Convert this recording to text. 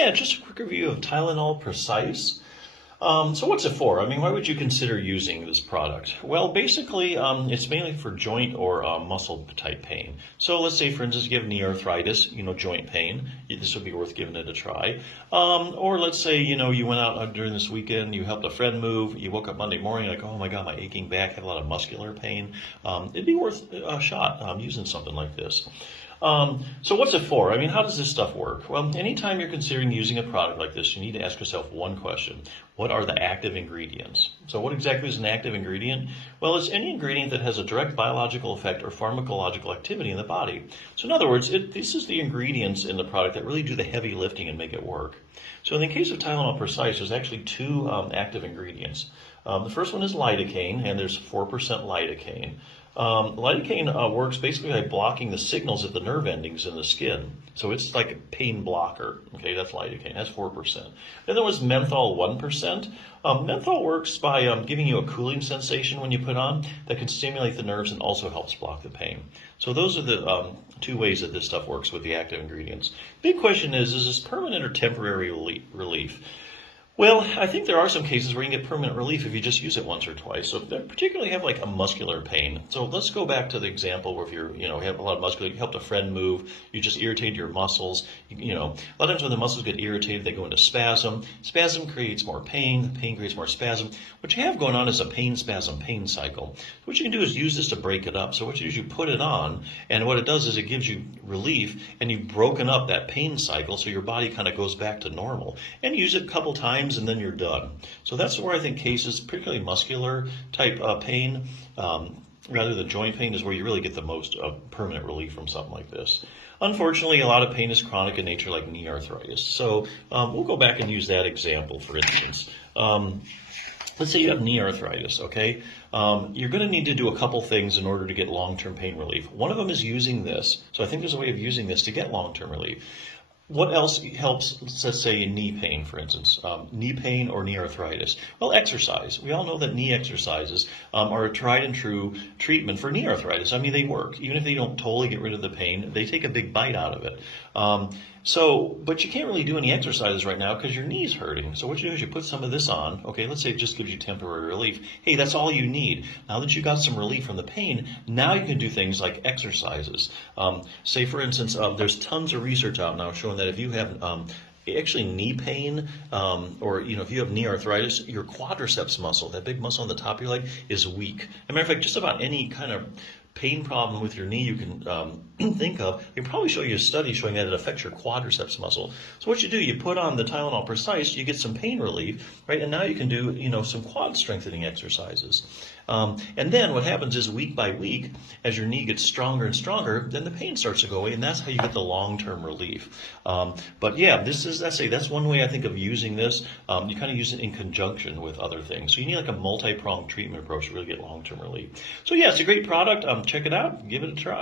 Yeah, just a quick review of Tylenol Precise. So what's it for? I mean, why would you consider using this product? Well, basically, it's mainly for joint or muscle type pain. So let's say, for instance, you have knee arthritis, joint pain. This would be worth giving it a try. Or let's say, you went out during this weekend, you helped a friend move, you woke up Monday morning, like, oh my God, my aching back, have a lot of muscular pain. It'd be worth a shot using something like this. So what's it for? I mean, how does this stuff work? Well, anytime you're considering using a product like this, you need to ask yourself one question. What are the active ingredients? So what exactly is an active ingredient? Well, it's any ingredient that has a direct biological effect or pharmacological activity in the body. So in other words, this is the ingredients in the product that really do the heavy lifting and make it work. So in the case of Tylenol Precise, there's actually two active ingredients. The first one is lidocaine, and there's 4% lidocaine. Lidocaine works basically by blocking the signals at the nerve endings in the skin. So it's like a pain blocker. Okay, that's lidocaine. That's 4%. Then there was menthol, 1%. Menthol works by giving you a cooling sensation when you put on that can stimulate the nerves and also helps block the pain. So those are the two ways that this stuff works with the active ingredients. Big question is this permanent or temporary relief? Well, I think there are some cases where you can get permanent relief if you just use it once or twice. So particularly have like a muscular pain. So let's go back to the example where if you have a lot of muscular, you helped a friend move, you just irritated your muscles. A lot of times when the muscles get irritated, they go into spasm. Spasm creates more pain. Pain creates more spasm. What you have going on is a pain spasm pain cycle. What you can do is use this to break it up. So what you do is you put it on, and what it does is it gives you relief, and you've broken up that pain cycle, so your body kind of goes back to normal. And use it a couple times, and then you're done. So that's where I think cases, particularly muscular type pain, rather than joint pain, is where you really get the most permanent relief from something like this. Unfortunately, a lot of pain is chronic in nature, like knee arthritis. So we'll go back and use that example, for instance. Let's say you have knee arthritis, okay? You're going to need to do a couple things in order to get long-term pain relief. One of them is using this. So I think there's a way of using this to get long-term relief. What else helps, let's say, in knee pain, for instance, knee pain or knee arthritis? Well, exercise. We all know that knee exercises are a tried and true treatment for knee arthritis. I mean, they work. Even if they don't totally get rid of the pain, they take a big bite out of it. But you can't really do any exercises right now because your knee's hurting. So what you do is you put some of this on. Okay, let's say it just gives you temporary relief. Hey, that's all you need. Now that you got some relief from the pain, now you can do things like exercises. Say, for instance, there's tons of research out now showing that if you have actually knee pain, or if you have knee arthritis, your quadriceps muscle, that big muscle on the top of your leg, is weak. As a matter of fact, just about any kind of pain problem with your knee you can think of, they probably show you a study showing that it affects your quadriceps muscle. So what you do, you put on the Tylenol Precise, you get some pain relief, right? And now you can do, some quad strengthening exercises. And then what happens is week by week, as your knee gets stronger and stronger, then the pain starts to go away, and that's how you get the long-term relief. But yeah, that's one way I think of using this. You kind of use it in conjunction with other things. So you need like a multi-pronged treatment approach to really get long-term relief. So yeah, it's a great product. Check it out. Give it a try.